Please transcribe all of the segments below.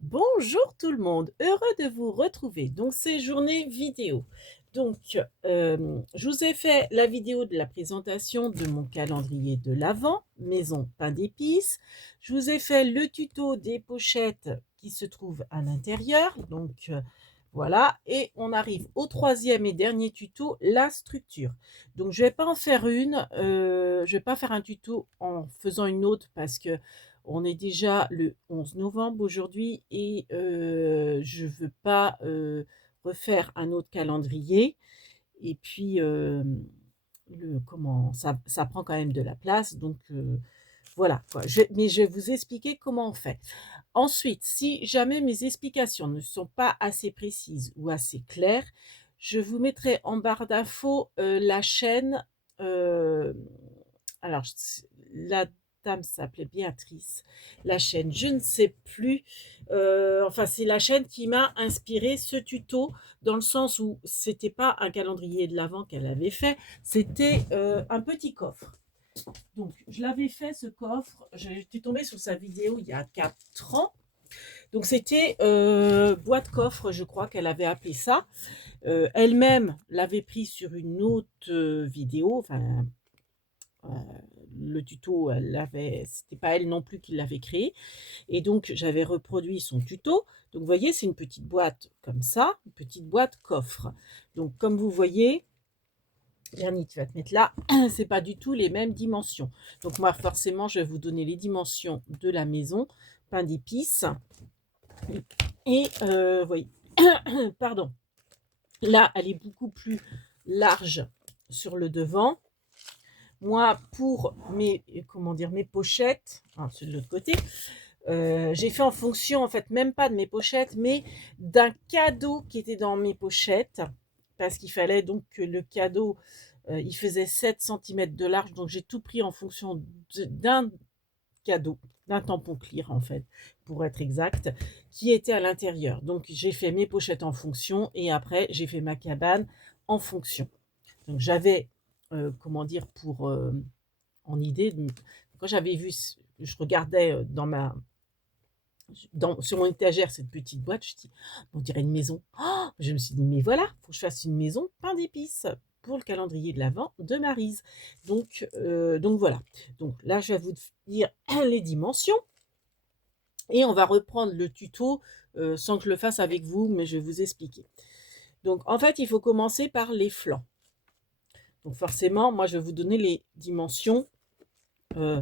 Bonjour tout le monde, heureux de vous retrouver. Donc c'est journée vidéo. Donc je vous ai fait la vidéo de la présentation de mon calendrier de l'Avent, maison pain d'épices. Je vous ai fait le tuto des pochettes qui se trouvent à l'intérieur. Donc voilà, et on arrive au troisième et dernier tuto, la structure. Donc je vais pas en faire une, je vais pas faire un tuto en faisant une autre parce que on est déjà le 11 novembre aujourd'hui et je veux pas, refaire un autre calendrier et puis, le comment ça prend quand même de la place donc voilà quoi. Je vais vous expliquer comment on fait. Ensuite, si jamais mes explications ne sont pas assez précises ou assez claires, je vous mettrai en barre d'infos, la chaîne, hem, alors la dame s'appelait Béatrice, la chaîne je ne sais plus, enfin c'est la chaîne qui m'a inspiré ce tuto dans le sens où c'était pas un calendrier de l'Avent qu'elle avait fait, c'était, un petit coffre. Donc je l'avais fait ce coffre, j'étais tombée sur sa vidéo il y a 4 ans. Donc c'était boîte coffre, je crois qu'elle avait appelé ça. Elle-même l'avait pris sur une autre vidéo, enfin euh, le tuto, c'était pas elle non plus qui l'avait créé. Et donc j'avais reproduit son tuto. Donc vous voyez, c'est une petite boîte comme ça, une petite boîte coffre. Donc comme vous voyez, Bernie, tu vas te mettre là, c'est pas du tout les mêmes dimensions. Donc moi forcément, je vais vous donner les dimensions de la maison, pain d'épices. Et voyez, pardon, là, elle est beaucoup plus large sur le devant. Moi, pour mes, comment dire, mes pochettes, hein, c'est de l'autre côté, j'ai fait en fonction, en fait, même pas de mes pochettes, mais d'un cadeau qui était dans mes pochettes, parce qu'il fallait donc que le cadeau, il faisait 7 centimètres de large, donc j'ai tout pris en fonction d'un cadeau, d'un tampon clear en fait, pour être exact, qui était à l'intérieur. Donc j'ai fait mes pochettes en fonction et après j'ai fait ma cabane en fonction. Donc j'avais, comment dire, pour en idée, quand j'avais vu, je regardais sur mon étagère cette petite boîte, je dis, on dirait une maison. Oh, je me suis dit, mais voilà, il faut que je fasse une maison pain d'épices pour le calendrier de l'Avent de Maryse. Donc voilà. Donc là, je vais vous dire les dimensions et on va reprendre le tuto sans que je le fasse avec vous, mais je vais vous expliquer. Donc en fait, il faut commencer par les flancs. Donc forcément, moi, je vais vous donner les dimensions euh,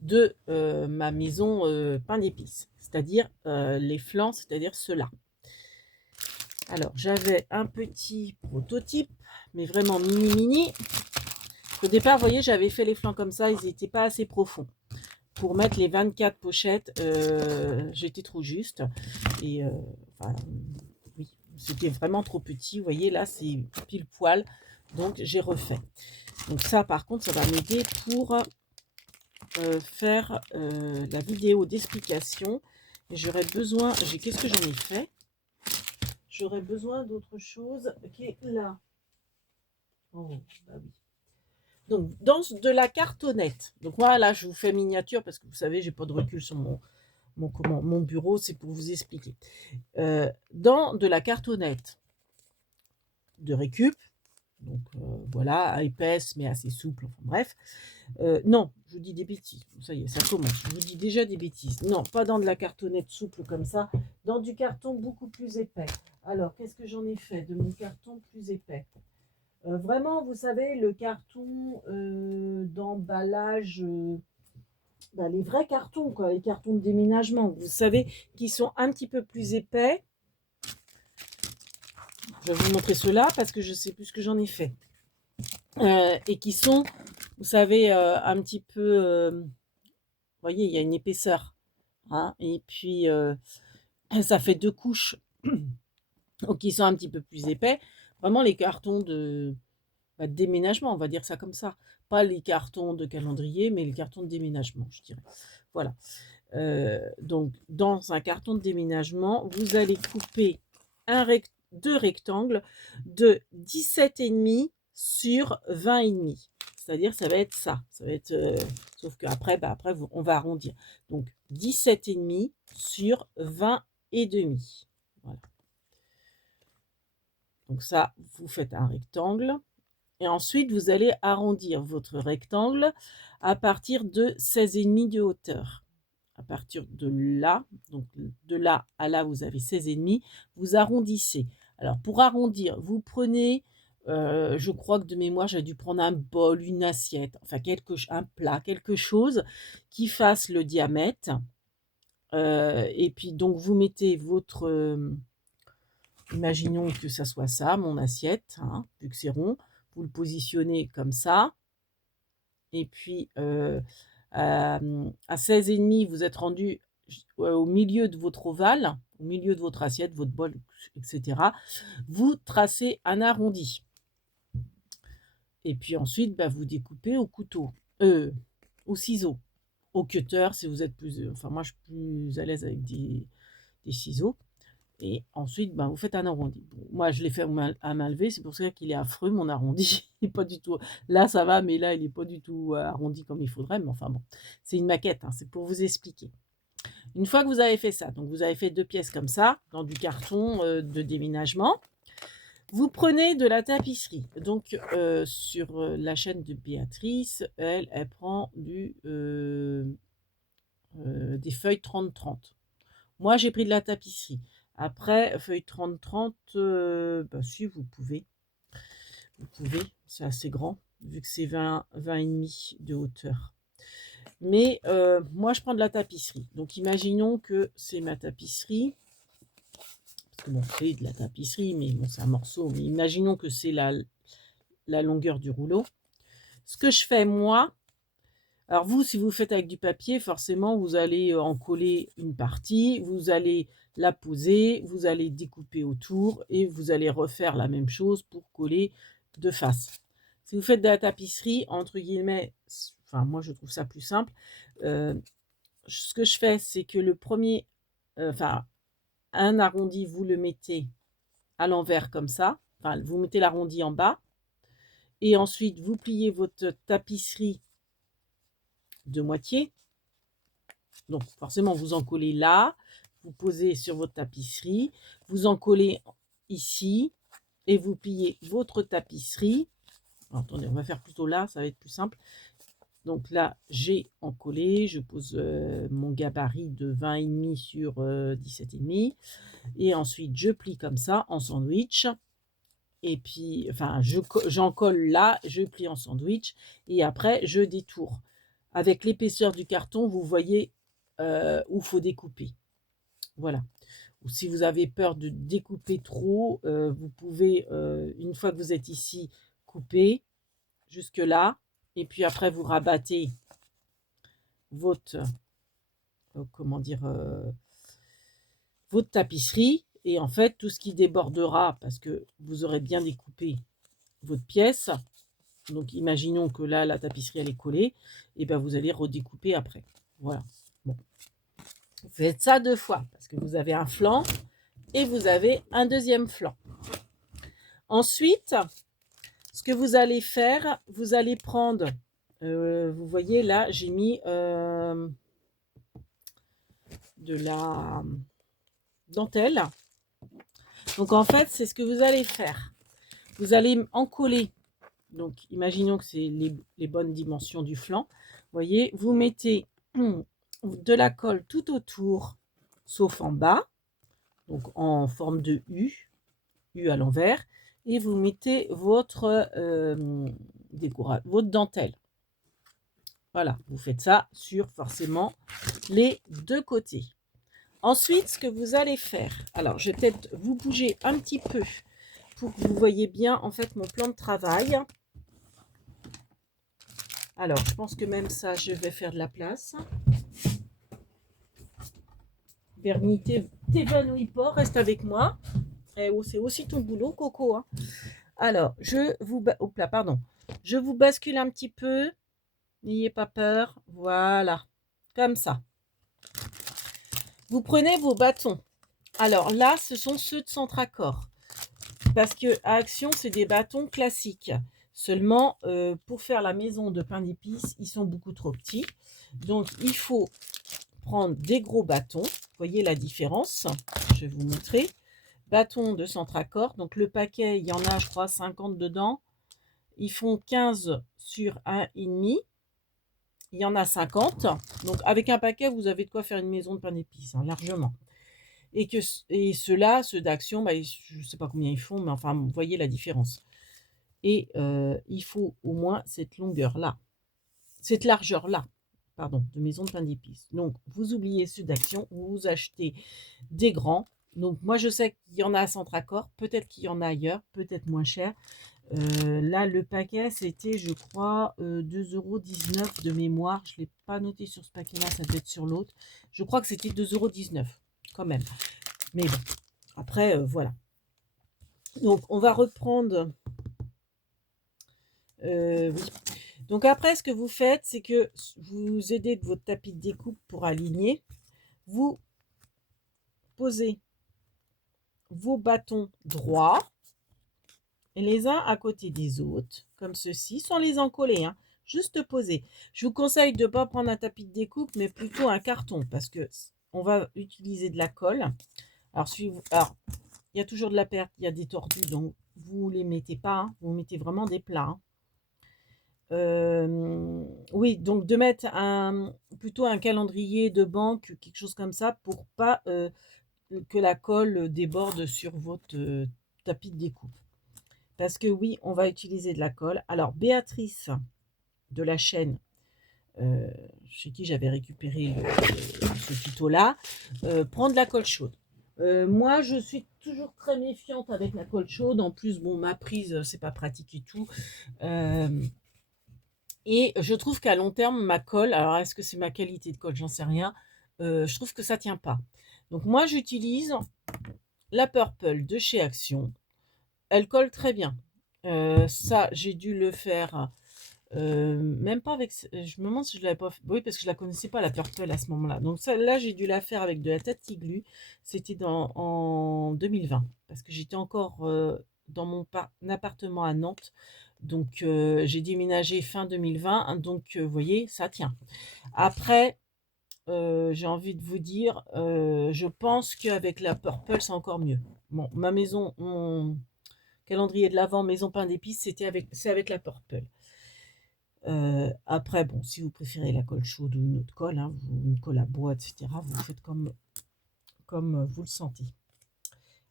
de ma maison pain d'épices, c'est-à-dire les flancs, c'est-à-dire ceux-là. Alors, j'avais un petit prototype, mais vraiment mini mini. Au départ, vous voyez, j'avais fait les flancs comme ça, ils n'étaient pas assez profonds. Pour mettre les 24 pochettes, j'étais trop juste. Et enfin, oui, c'était vraiment trop petit. Vous voyez, là, c'est pile poil. Donc, j'ai refait. Donc ça, par contre, ça va m'aider pour faire la vidéo d'explication. Et j'aurais besoin, qu'est-ce que j'en ai fait? J'aurais besoin d'autre chose qui est là. Oh, bah oui. Donc, dans de la cartonnette. Donc, moi, là, je vous fais miniature parce que vous savez, j'ai pas de recul sur mon bureau, c'est pour vous expliquer. Dans de la cartonnette de récup, donc voilà, épaisse mais assez souple, enfin bref. Non, je vous dis des bêtises. Ça y est, ça commence. Je vous dis déjà des bêtises. Non, pas dans de la cartonnette souple comme ça, dans du carton beaucoup plus épais. Alors, qu'est-ce que j'en ai fait de mon carton plus épais? Vraiment, vous savez, le carton d'emballage, les vrais cartons, quoi, les cartons de déménagement, vous savez, qui sont un petit peu plus épais. Je vais vous montrer ceux-là parce que je sais plus ce que j'en ai fait. Et qui sont, vous savez, un petit peu, vous voyez, il y a une épaisseur. Hein, et puis, ça fait 2 couches, donc qui sont un petit peu plus épais. Vraiment les cartons de déménagement, on va dire ça comme ça. Pas les cartons de calendrier, mais les cartons de déménagement, je dirais. Voilà. Donc, dans un carton de déménagement, vous allez couper deux rectangles de 17,5 sur 20,5. C'est-à-dire, ça va être ça. Ça va être, sauf qu'après, après, on va arrondir. Donc, 17,5 sur 20 et demi. Voilà. Donc ça, vous faites un rectangle. Et ensuite, vous allez arrondir votre rectangle à partir de 16,5 de hauteur. À partir de là, donc de là à là, vous avez 16,5, vous arrondissez. Alors, pour arrondir, vous prenez, je crois que de mémoire, j'ai dû prendre un bol, une assiette, enfin un plat, quelque chose qui fasse le diamètre. Et puis, donc, vous mettez votre, imaginons que ça soit ça, mon assiette, hein, vu que c'est rond. Vous le positionnez comme ça. Et puis, à 16,5, vous êtes rendu au milieu de votre ovale, au milieu de votre assiette, votre bol, etc. Vous tracez un arrondi. Et puis ensuite, bah, vous découpez au couteau, au ciseau, au cutter, si vous êtes plus... Enfin, moi, je suis plus à l'aise avec des ciseaux. Et ensuite, ben, vous faites un arrondi. Bon, moi, je l'ai fait à main levée, c'est pour ça qu'il est affreux, mon arrondi. Il est pas du tout... Là, ça va, mais là, il n'est pas du tout arrondi comme il faudrait. Mais enfin bon, c'est une maquette, hein, c'est pour vous expliquer. Une fois que vous avez fait ça, donc vous avez fait 2 pièces comme ça, dans du carton de déménagement, vous prenez de la tapisserie. Donc, sur la chaîne de Béatrice, elle prend des feuilles 30-30. Moi, j'ai pris de la tapisserie. Après, feuille 30-30, bah, si vous pouvez. Vous pouvez, c'est assez grand, vu que c'est 20,5 de hauteur. Mais moi, je prends de la tapisserie. Donc, imaginons que c'est ma tapisserie. Parce que bon, c'est de la tapisserie, mais bon, c'est un morceau. Mais imaginons que c'est la longueur du rouleau. Ce que je fais, moi, alors vous, si vous faites avec du papier, forcément, vous allez en coller une partie, vous allez la poser, vous allez découper autour et vous allez refaire la même chose pour coller de face. Si vous faites de la tapisserie, entre guillemets, enfin moi je trouve ça plus simple, ce que je fais, c'est que le premier, enfin un arrondi, vous le mettez à l'envers comme ça, enfin vous mettez l'arrondi en bas et ensuite vous pliez votre tapisserie de moitié. Donc forcément, vous en collez là, vous posez sur votre tapisserie, vous en collez ici et vous pliez votre tapisserie. Alors, attendez, on va faire plutôt là, ça va être plus simple. Donc là, j'ai encollé, je pose mon gabarit de 20,5 sur 17,5 et ensuite je plie comme ça en sandwich. Et puis, enfin, j'en colle là, je plie en sandwich et après je détourne. Avec l'épaisseur du carton, vous voyez où il faut découper. Voilà. Ou si vous avez peur de découper trop, vous pouvez, une fois que vous êtes ici, couper jusque là. Et puis après, vous rabattez votre, comment dire, votre tapisserie. Et en fait, tout ce qui débordera, parce que vous aurez bien découpé votre pièce, donc imaginons que là, la tapisserie, elle est collée, et bien vous allez redécouper après. Voilà. Bon. Vous faites ça 2 fois, parce que vous avez un flanc et vous avez un deuxième flanc. Ensuite, ce que vous allez faire, vous allez prendre, vous voyez là, j'ai mis de la dentelle. Donc en fait, c'est ce que vous allez faire. Vous allez en coller. Donc imaginons que c'est les bonnes dimensions du flanc. Vous voyez, vous mettez de la colle tout autour, sauf en bas, donc en forme de U à l'envers, et vous mettez votre votre dentelle. Voilà, vous faites ça sur forcément les 2 côtés. Ensuite, ce que vous allez faire, alors je vais peut-être vous bouger un petit peu pour que vous voyez bien en fait mon plan de travail. Alors, je pense que même ça, je vais faire de la place. Bernie, t'évanouis pas, reste avec moi. Eh oh, c'est aussi ton boulot, Coco. Hein. Alors, je vous bascule un petit peu. N'ayez pas peur. Voilà, comme ça. Vous prenez vos bâtons. Alors là, ce sont ceux de Centracor. Parce que à Action, c'est des bâtons classiques. Seulement, pour faire la maison de pain d'épices, ils sont beaucoup trop petits. Donc, il faut prendre des gros bâtons. voyez la différence? Je vais vous montrer. Bâton de centre accord, donc le paquet, il y en a, je crois, 50 dedans. Ils font 15 sur 1,5. Il y en a 50. Donc, avec un paquet, vous avez de quoi faire une maison de pain d'épices, hein, largement. Et ceux-là, ceux d'Action, bah, je ne sais pas combien ils font, mais enfin, vous voyez la différence. Et il faut au moins cette longueur-là, cette largeur-là, pardon, de maison de pain d'épices. Donc, vous oubliez ceux d'Action, vous achetez des grands. Donc, moi, je sais qu'il y en a à Centre Accord, peut-être qu'il y en a ailleurs, peut-être moins cher. Là, le paquet, c'était, je crois, 2,19 € de mémoire. Je ne l'ai pas noté sur ce paquet-là, ça doit être sur l'autre. Je crois que c'était 2,19 € quand même. Mais bon, après, voilà. Donc, on va reprendre. Oui. Donc, après, ce que vous faites, c'est que vous aidez de votre tapis de découpe pour aligner. Vous posez vos bâtons droits, et les uns à côté des autres, comme ceci, sans les encoller, hein, juste poser. Je vous conseille de ne pas prendre un tapis de découpe, mais plutôt un carton, parce que on va utiliser de la colle. Alors, il y a toujours de la perte, il y a des tordus, donc vous ne les mettez pas, hein, vous mettez vraiment des plats. Hein. Oui, donc de mettre plutôt un calendrier de banque, quelque chose comme ça, pour pas que la colle déborde sur votre tapis de découpe. Parce que oui, on va utiliser de la colle. Alors, Béatrice de la chaîne, chez qui j'avais récupéré ce tuto-là, prend de la colle chaude. Moi, je suis toujours très méfiante avec la colle chaude. En plus, bon, ma prise, c'est pas pratique et tout. Et je trouve qu'à long terme, ma colle, alors est-ce que c'est ma qualité de colle, j'en sais rien, je trouve que ça tient pas. Donc moi, j'utilise la Purple de chez Action. Elle colle très bien. Ça, j'ai dû le faire, même pas avec... Je me demande si je l'avais pas fait. Oui, parce que je la connaissais pas, la Purple, à ce moment-là. Donc là, j'ai dû la faire avec de la tête glue. C'était en 2020, parce que j'étais encore dans mon appartement à Nantes. Donc, j'ai déménagé fin 2020. Hein, donc, vous voyez, ça tient. Après, j'ai envie de vous dire, je pense qu'avec la Purple, c'est encore mieux. Bon, ma maison, mon calendrier de l'Avent, maison pain d'épices, c'est avec la Purple. Après, bon, si vous préférez la colle chaude ou une autre colle, hein, une colle à bois, etc., vous faites comme vous le sentez.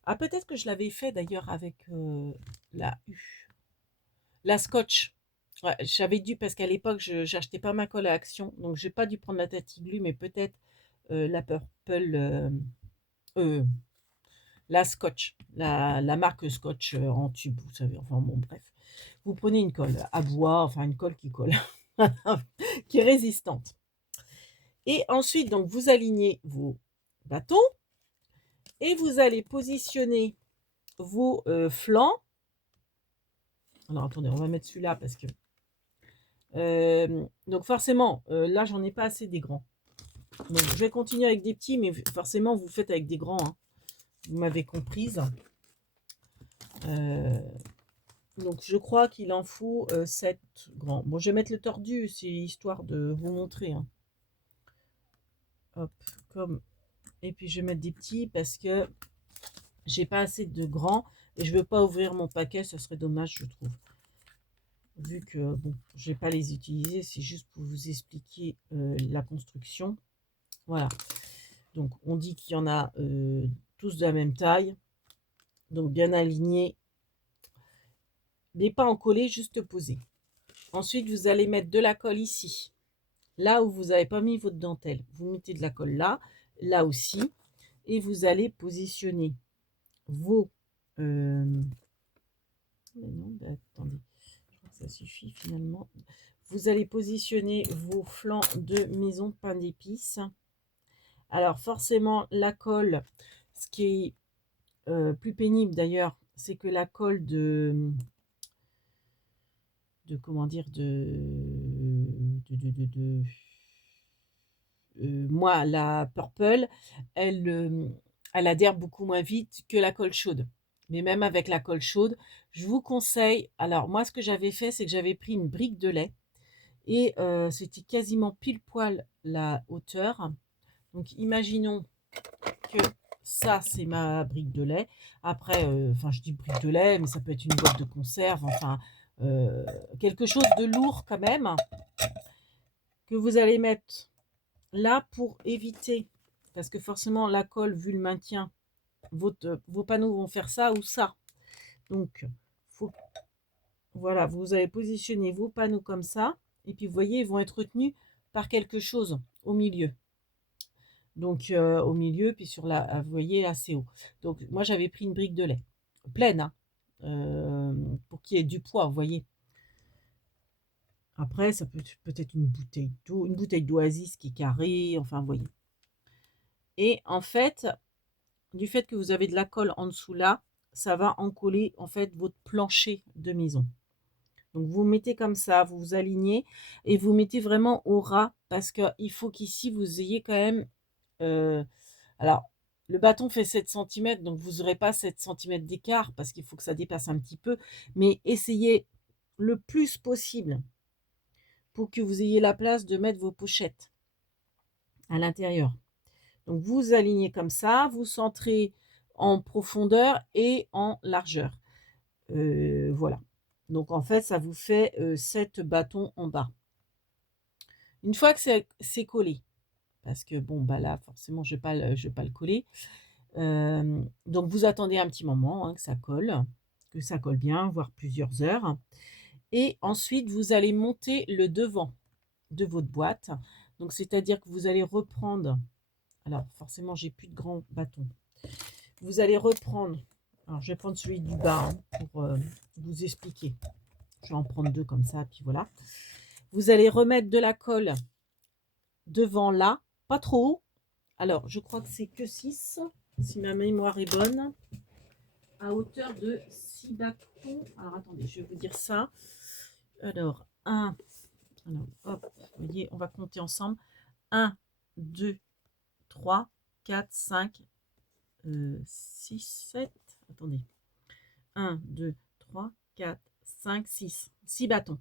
Ah, peut-être que je l'avais fait d'ailleurs avec la Scotch. Ouais, j'avais dû, parce qu'à l'époque, je n'achetais pas ma colle à Action, donc j'ai pas dû prendre la Tati Glue, mais peut-être la Purple, la Scotch, la marque Scotch en tube, vous savez, enfin bon, bref. Vous prenez une colle à bois, enfin une colle qui colle, qui est résistante. Et ensuite, donc, vous alignez vos bâtons et vous allez positionner vos flancs. Alors, attendez, on va mettre celui-là parce que... donc, forcément, là, j'en ai pas assez des grands. Donc, je vais continuer avec des petits, mais forcément, vous faites avec des grands. Hein. Vous m'avez comprise. Donc, je crois qu'il en faut 7 grands. Bon, je vais mettre le tordu, c'est histoire de vous montrer. Hein. Hop, comme... Et puis, je vais mettre des petits parce que j'ai pas assez de grands. Et je veux pas ouvrir mon paquet, ce serait dommage, je trouve. Vu que, bon, je vais pas les utiliser, c'est juste pour vous expliquer la construction. Voilà. Donc, on dit qu'il y en a tous de la même taille. Donc, bien alignés. Mais pas en collé, juste posé. Ensuite, vous allez mettre de la colle ici. Là où vous n'avez pas mis votre dentelle. Vous mettez de la colle là, là aussi. Et vous allez positionner vos... Mais non, bah, attendez. Je crois que ça suffit finalement. Vous allez positionner vos flancs de maison de pain d'épices. Alors forcément, la colle, ce qui est plus pénible d'ailleurs, c'est que la colle comment dire, moi, la Purple, elle adhère beaucoup moins vite que la colle chaude. Mais même avec la colle chaude, je vous conseille, alors moi ce que j'avais fait, c'est que j'avais pris une brique de lait et c'était quasiment pile poil la hauteur. Donc imaginons que ça, c'est ma brique de lait. Après, enfin, je dis brique de lait, mais ça peut être une boîte de conserve, enfin, quelque chose de lourd quand même, que vous allez mettre là pour éviter, parce que forcément, la colle, vu le maintien, vos panneaux vont faire ça ou ça. Donc, faut, voilà, vous allez positionner vos panneaux comme ça, et puis vous voyez, ils vont être retenus par quelque chose au milieu. Donc, au milieu, puis sur la, vous voyez, assez haut. Donc, moi, j'avais pris une brique de lait, pleine, hein, pour qu'il y ait du poids, vous voyez. Après, ça peut être une bouteille d'eau, une bouteille d'Oasis qui est carrée, enfin, vous voyez. Et en fait, du fait que vous avez de la colle en dessous là, ça va encoller, en fait, votre plancher de maison. Donc, vous mettez comme ça, vous vous alignez et vous mettez vraiment au ras parce qu'il faut qu'ici, vous ayez quand même... alors, le bâton fait 7 cm, donc vous n'aurez pas 7 cm d'écart parce qu'il faut que ça dépasse un petit peu. Mais essayez le plus possible pour que vous ayez la place de mettre vos pochettes à l'intérieur. Donc, vous alignez comme ça, vous centrez en profondeur et en largeur. Voilà. Donc, en fait, ça vous fait 7 bâtons en bas. Une fois que c'est collé, parce que bon, bah là, forcément, je ne vais pas le coller. Donc, vous attendez un petit moment, hein, que ça colle bien, voire plusieurs heures. Et ensuite, vous allez monter le devant de votre boîte. Donc, c'est-à-dire que vous allez reprendre... Alors, forcément, j'ai plus de grands bâtons. Vous allez reprendre... Alors, je vais prendre celui du bas, hein, pour vous expliquer. Je vais en prendre 2 comme ça, puis voilà. Vous allez remettre de la colle devant là, pas trop haut. Alors, je crois que c'est que 6, si ma mémoire est bonne. À hauteur de 6 bâtons. Alors, attendez, je vais vous dire ça. Alors, 1... Alors, hop, vous voyez, on va compter ensemble. 1, 2, 3, 4, 5, 6, 7. Attendez. 1, 2, 3, 4, 5, 6. 6 bâtons.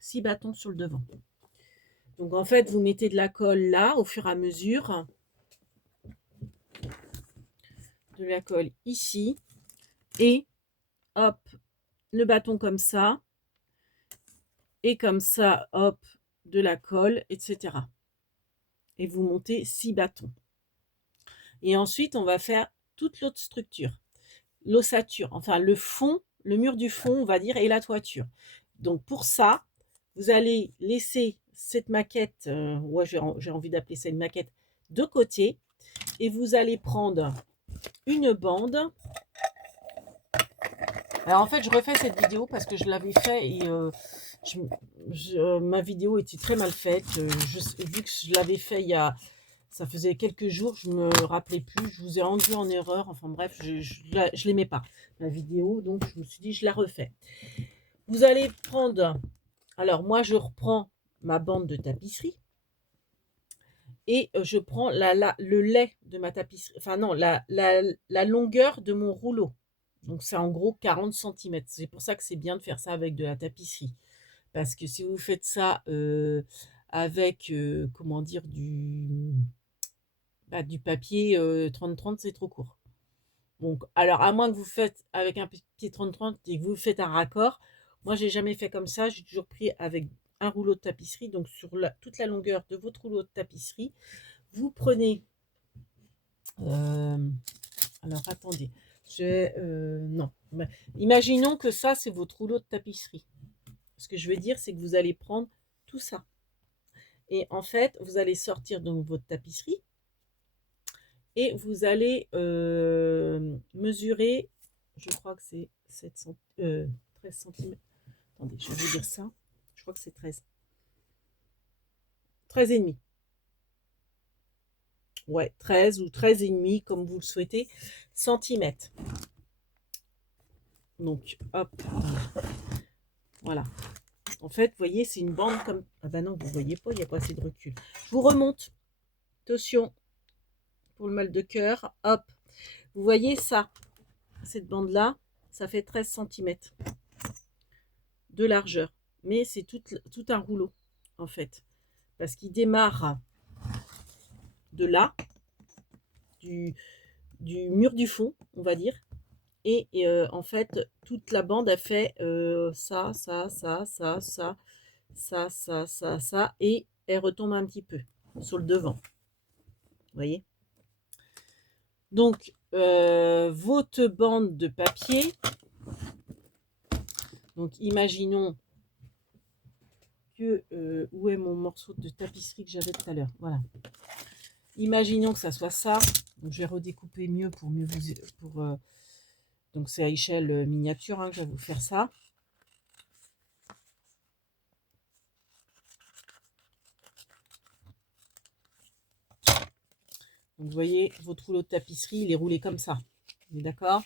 6 bâtons sur le devant. Donc, en fait, vous mettez de la colle là, au fur et à mesure. De la colle ici. Et, hop, le bâton comme ça. Et comme ça, hop, de la colle, etc. Et vous montez 6 bâtons. Et ensuite, on va faire toute l'autre structure. L'ossature, enfin le fond, le mur du fond, on va dire, et la toiture. Donc pour ça, vous allez laisser cette maquette, ouais, j'ai envie d'appeler ça une maquette, de côté. Et vous allez prendre une bande. Alors en fait, je refais cette vidéo parce que je l'avais fait et ma vidéo était très mal faite. Vu que je l'avais fait ça faisait quelques jours, je me rappelais plus, je vous ai induit en erreur, enfin bref, je l'aimais pas, la vidéo, donc je me suis dit, je la refais. Vous allez prendre, alors moi je reprends ma bande de tapisserie, et je prends le lait de ma tapisserie, enfin non, la longueur de mon rouleau. Donc c'est en gros 40 cm. C'est pour ça que c'est bien de faire ça avec de la tapisserie. Parce que si vous faites ça avec, comment dire, du papier 30-30, c'est trop court. Donc, alors, à moins que vous faites avec un papier 30-30 et que vous faites un raccord, moi, j'ai jamais fait comme ça. J'ai toujours pris avec un rouleau de tapisserie. Donc, sur toute la longueur de votre rouleau de tapisserie, vous prenez... alors, attendez. Non. Imaginons que ça, c'est votre rouleau de tapisserie. Ce que je veux dire, c'est que vous allez prendre tout ça. Et en fait, vous allez sortir donc votre tapisserie. Et vous allez mesurer, je crois que c'est 13 cm. Attendez, je vais vous dire ça. Je crois que c'est 13. 13 et demi. Ouais, 13 ou 13 et demi, comme vous le souhaitez, centimètres. Donc, hop. Voilà. En fait, vous voyez, c'est une bande comme... Ah ben non, vous ne voyez pas, il n'y a pas assez de recul. Je vous remonte. Attention. Pour le mal de cœur. Hop. Vous voyez ça, cette bande-là, ça fait 13 cm de largeur. Mais c'est tout un rouleau, en fait. Parce qu'il démarre de là. du mur du fond, on va dire. Et en fait, toute la bande a fait ça, ça, ça, ça, ça, ça, ça, ça, ça, et elle retombe un petit peu sur le devant. Vous voyez? Donc, votre bande de papier, donc imaginons que, où est mon morceau de tapisserie que j'avais tout à l'heure? Voilà. Imaginons que ça soit ça. Donc, je vais redécouper mieux pour mieux vous... donc, c'est à échelle miniature hein, que je vais vous faire ça. Donc, vous voyez, votre rouleau de tapisserie, il est roulé comme ça. D'accord?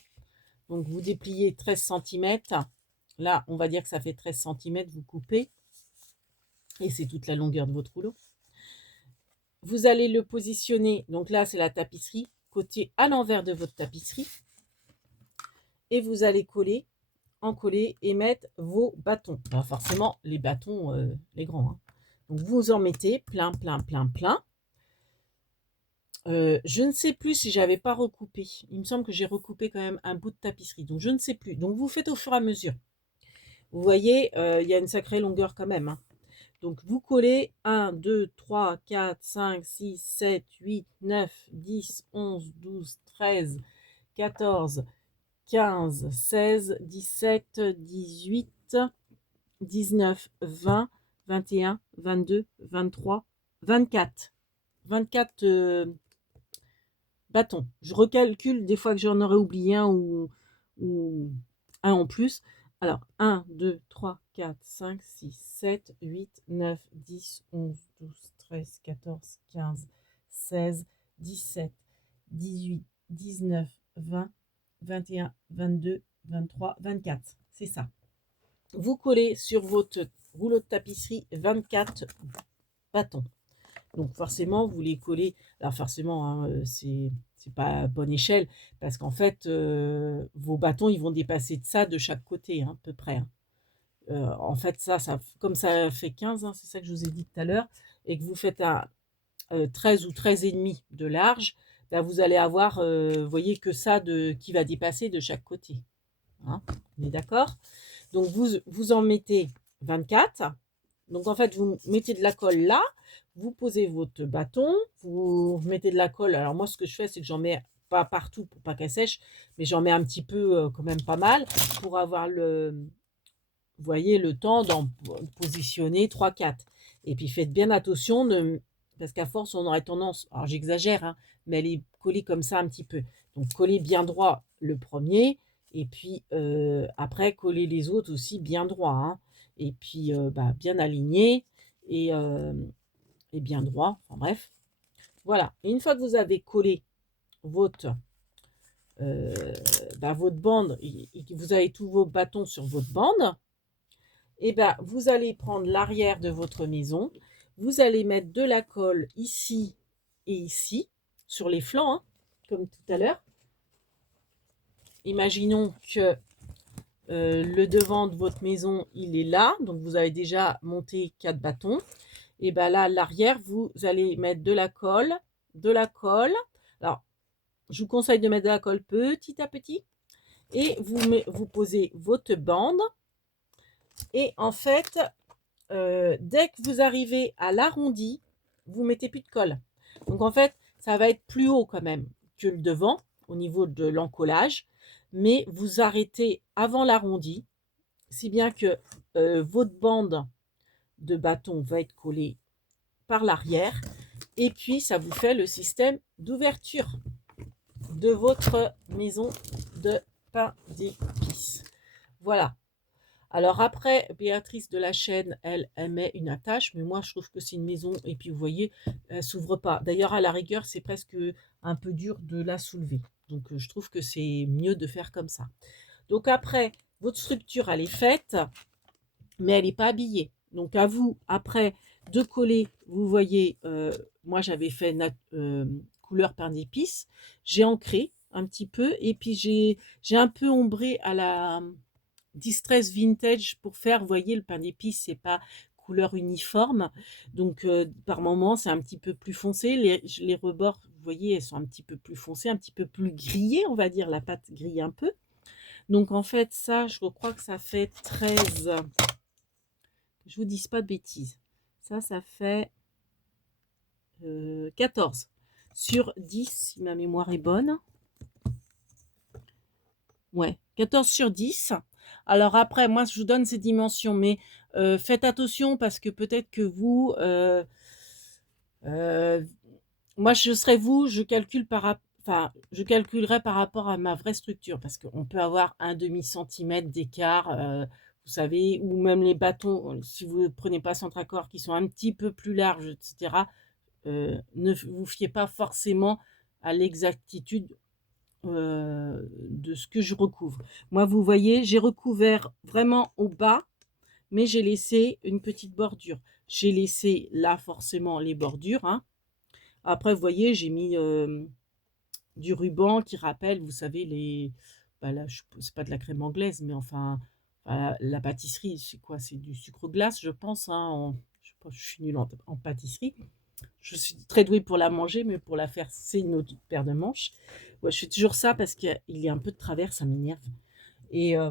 Donc, vous dépliez 13 cm. Là, on va dire que ça fait 13 cm. Vous coupez. Et c'est toute la longueur de votre rouleau. Vous allez le positionner. Donc là, c'est la tapisserie. Côté à l'envers de votre tapisserie. Et vous allez coller, encoller et mettre vos bâtons. Alors forcément, les bâtons, les grands. Hein. Donc, vous en mettez plein, plein, plein, plein. Je ne sais plus si j'avais pas recoupé. Il me semble que j'ai recoupé quand même un bout de tapisserie. Donc, je ne sais plus. Donc, vous faites au fur et à mesure. Vous voyez, il y a une sacrée longueur quand même. Hein. Donc, vous collez 1, 2, 3, 4, 5, 6, 7, 8, 9, 10, 11, 12, 13, 14, 15, 16, 17, 18, 19, 20, 21, 22, 23, 24. 24 bâtons. Je recalcule des fois que j'en aurais oublié un ou un en plus. Alors, 1, 2, 3, 4, 5, 6, 7, 8, 9, 10, 11, 12, 13, 14, 15, 16, 17, 18, 19, 20, 21, 22, 23, 24. C'est ça. Vous collez sur votre rouleau de tapisserie 24 bâtons. Donc forcément, vous les collez. Alors forcément, hein, c'est pas à bonne échelle parce qu'en fait, vos bâtons, ils vont dépasser de ça de chaque côté, hein, à peu près. Hein. En fait, ça, comme ça fait 15, hein, c'est ça que je vous ai dit tout à l'heure, et que vous faites un 13 ou 13 et demi de large, ben, vous allez avoir, vous voyez, que ça qui va dépasser de chaque côté. Hein, on est d'accord? Donc, vous en mettez 24. Donc, en fait, vous mettez de la colle là, vous posez votre bâton, vous mettez de la colle. Alors, moi, ce que je fais, c'est que j'en mets pas partout pour pas qu'elle sèche, mais j'en mets un petit peu, quand même pas mal, pour avoir vous voyez, le temps d'en positionner 3-4. Et puis, faites bien attention, parce qu'à force, on aurait tendance, alors j'exagère, hein, mais elle est collée comme ça un petit peu. Donc, collez bien droit le premier, et puis après, collez les autres aussi bien droit. Hein, et puis, bah, bien aligné et bien droit. Enfin bref. Voilà. Et une fois que vous avez collé votre, votre bande, et que vous avez tous vos bâtons sur votre bande, et ben, vous allez prendre l'arrière de votre maison. Vous allez mettre de la colle ici et ici, sur les flancs, hein, comme tout à l'heure. Imaginons que le devant de votre maison, il est là. Donc, vous avez déjà monté 4 bâtons. Et bien là, l'arrière, vous allez mettre de la colle, de la colle. Alors, je vous conseille de mettre de la colle petit à petit. Et vous posez votre bande. Et en fait, dès que vous arrivez à l'arrondi, vous mettez plus de colle. Donc, en fait, ça va être plus haut quand même que le devant, au niveau de l'encollage. Mais vous arrêtez avant l'arrondi, si bien que votre bande de bâton va être collée par l'arrière. Et puis, ça vous fait le système d'ouverture de votre maison de pain d'épices. Voilà. Alors après, Béatrice de la chaîne, elle met une attache, mais moi, je trouve que c'est une maison, et puis vous voyez, elle ne s'ouvre pas. D'ailleurs, à la rigueur, c'est presque un peu dur de la soulever. Donc, je trouve que c'est mieux de faire comme ça. Donc après, votre structure, elle est faite, mais elle n'est pas habillée. Donc, à vous, après, de coller, vous voyez, moi, j'avais fait couleur pain d'épices. J'ai ancré un petit peu, et puis j'ai un peu ombré à la Distress Vintage pour faire, vous voyez, le pain d'épices, c'est pas couleur uniforme. Donc, par moment, c'est un petit peu plus foncé. Les rebords, vous voyez, elles sont un petit peu plus foncées, un petit peu plus grillées, on va dire, la pâte grille un peu. Donc en fait, ça, je crois que ça fait 13. Je vous dis pas de bêtises. Ça fait 14 sur 10, si ma mémoire est bonne. Ouais, 14 sur 10. Alors après, moi, je vous donne ces dimensions, mais faites attention parce que peut-être que vous, moi, je serais vous, je calculerai par rapport à ma vraie structure parce qu'on peut avoir un demi-centimètre d'écart, vous savez, ou même les bâtons, si vous ne prenez pas centre-accord, qui sont un petit peu plus larges, etc. Ne vous fiez pas forcément à l'exactitude de ce que je recouvre. Moi, vous voyez, j'ai recouvert vraiment au bas, mais j'ai laissé une petite bordure. J'ai laissé là forcément les bordures, hein. Après, vous voyez, j'ai mis du ruban qui rappelle, vous savez, bah là, c'est pas de la crème anglaise, mais enfin, la pâtisserie, c'est quoi? C'est du sucre glace, je pense, hein. Je sais pas, je suis nulle en pâtisserie. Je suis très douée pour la manger, mais pour la faire, c'est une autre paire de manches. Ouais, je fais toujours ça parce qu'il y a un peu de travers, ça m'énerve. Et, euh,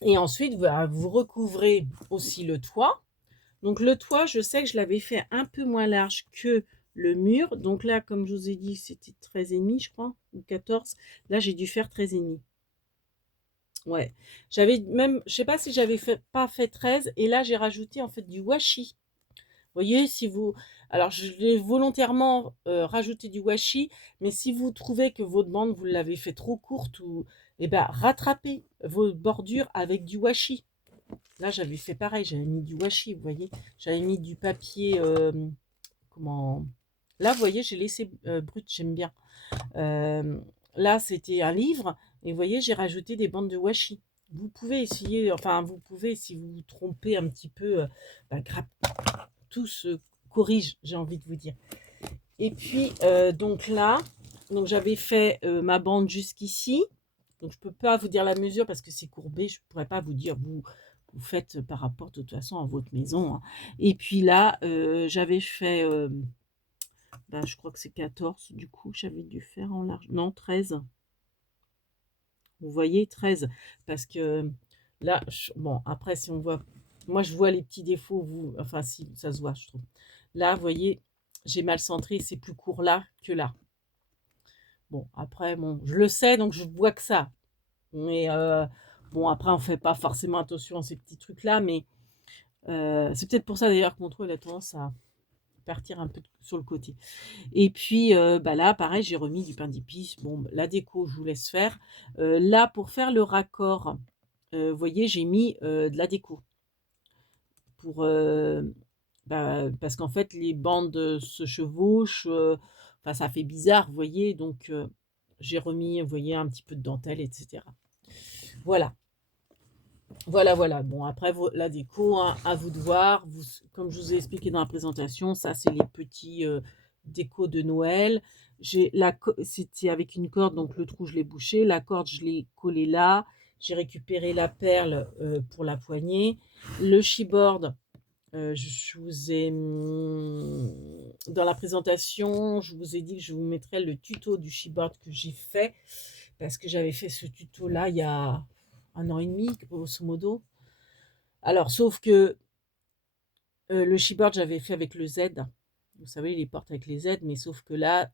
et ensuite, vous recouvrez aussi le toit. Donc le toit, je sais que je l'avais fait un peu moins large que le mur. Donc là, comme je vous ai dit, c'était 13,5, je crois, ou 14. Là, j'ai dû faire 13,5. Ouais. J'avais même, je sais pas si j'avais pas fait 13. Et là, j'ai rajouté en fait du washi. Vous voyez, si vous... Alors, je l'ai volontairement rajouté du washi, mais si vous trouvez que votre bande, vous l'avez fait trop courte, ou, eh ben, rattrapez vos bordures avec du washi. Là, j'avais fait pareil, j'avais mis du washi, vous voyez. J'avais mis du papier... comment... Là, vous voyez, j'ai laissé brut, j'aime bien. Euh, Là, c'était un livre, et vous voyez, j'ai rajouté des bandes de washi. Vous pouvez essayer, enfin, vous pouvez, si vous vous trompez un petit peu, bah, tout se corrige, j'ai envie de vous dire. Et puis, donc là, donc j'avais fait ma bande jusqu'ici. Donc, je ne peux pas vous dire la mesure parce que c'est courbé. Je ne pourrais pas vous dire, vous faites par rapport de toute façon à votre maison, hein. Et puis là, j'avais fait, bah, je crois que c'est 14. Du coup, j'avais dû faire en large. Non, 13. Vous voyez, 13. Parce que là, bon, après, si on voit, moi, je vois les petits défauts, vous, enfin, si, ça se voit, je trouve. Là, vous voyez, j'ai mal centré, c'est plus court là que là. Bon, après, bon, je le sais, donc je vois que ça. Mais bon, après, on fait pas forcément attention à ces petits trucs-là, mais c'est peut-être pour ça d'ailleurs que mon trou, il a tendance à partir un peu sur le côté. Et puis, bah là, pareil, j'ai remis du pain d'épices. Bon, la déco, je vous laisse faire. Là, pour faire le raccord, vous voyez, j'ai mis de la déco. Pour, bah, parce qu'en fait, les bandes se chevauchent. Enfin, ça fait bizarre, vous voyez. Donc, j'ai remis, vous voyez, un petit peu de dentelle, etc. Voilà. Voilà, voilà. Bon, après, la déco, hein, à vous de voir. Comme je vous ai expliqué dans la présentation, ça, c'est les petits décos de Noël. C'était avec une corde, donc le trou, je l'ai bouché. La corde, je l'ai collée là. J'ai récupéré la perle pour la poignée. Le chipboard, je vous ai dans la présentation, je vous ai dit que je vous mettrais le tuto du chipboard que j'ai fait parce que j'avais fait ce tuto là il y a 1 an et demi grosso modo. Alors sauf que le chipboard j'avais fait avec le Z, vous savez les portes avec les Z, mais sauf que là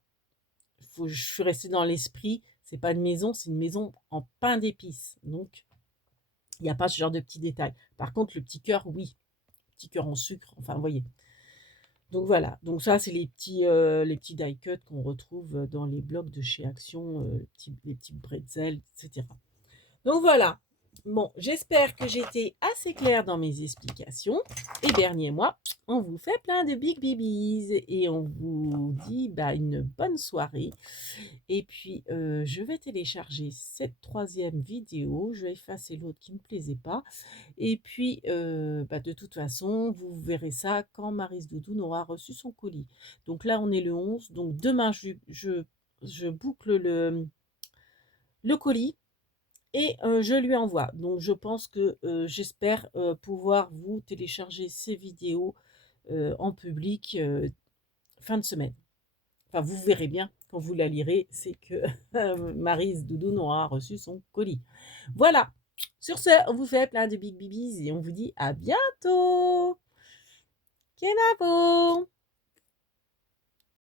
je suis restée dans l'esprit, c'est pas une maison, c'est une maison en pain d'épices, donc il n'y a pas ce genre de petits détails. Par contre le petit cœur, oui, petit cœur en sucre, enfin vous voyez. Donc voilà, donc ça c'est les petits die cuts qu'on retrouve dans les blocs de chez Action, les petits bretzels, etc. Donc voilà, bon, j'espère que j'étais assez claire dans mes explications. Et dernier mois, on vous fait plein de big babies et on vous dit bah, une bonne soirée. Et puis, je vais télécharger cette troisième vidéo. Je vais effacer l'autre qui ne me plaisait pas. Et puis, bah, de toute façon, vous verrez ça quand Maryse Doudoune aura reçu son colis. Donc là, on est le 11. Donc demain, je boucle le colis et je lui envoie. Donc je pense que j'espère pouvoir vous télécharger ces vidéos en public fin de semaine. Enfin, vous verrez bien quand vous la lirez, c'est que Maryse Doudoune aura reçu son colis. Voilà. Sur ce, on vous fait plein de big bibis et on vous dit à bientôt. Kenavo!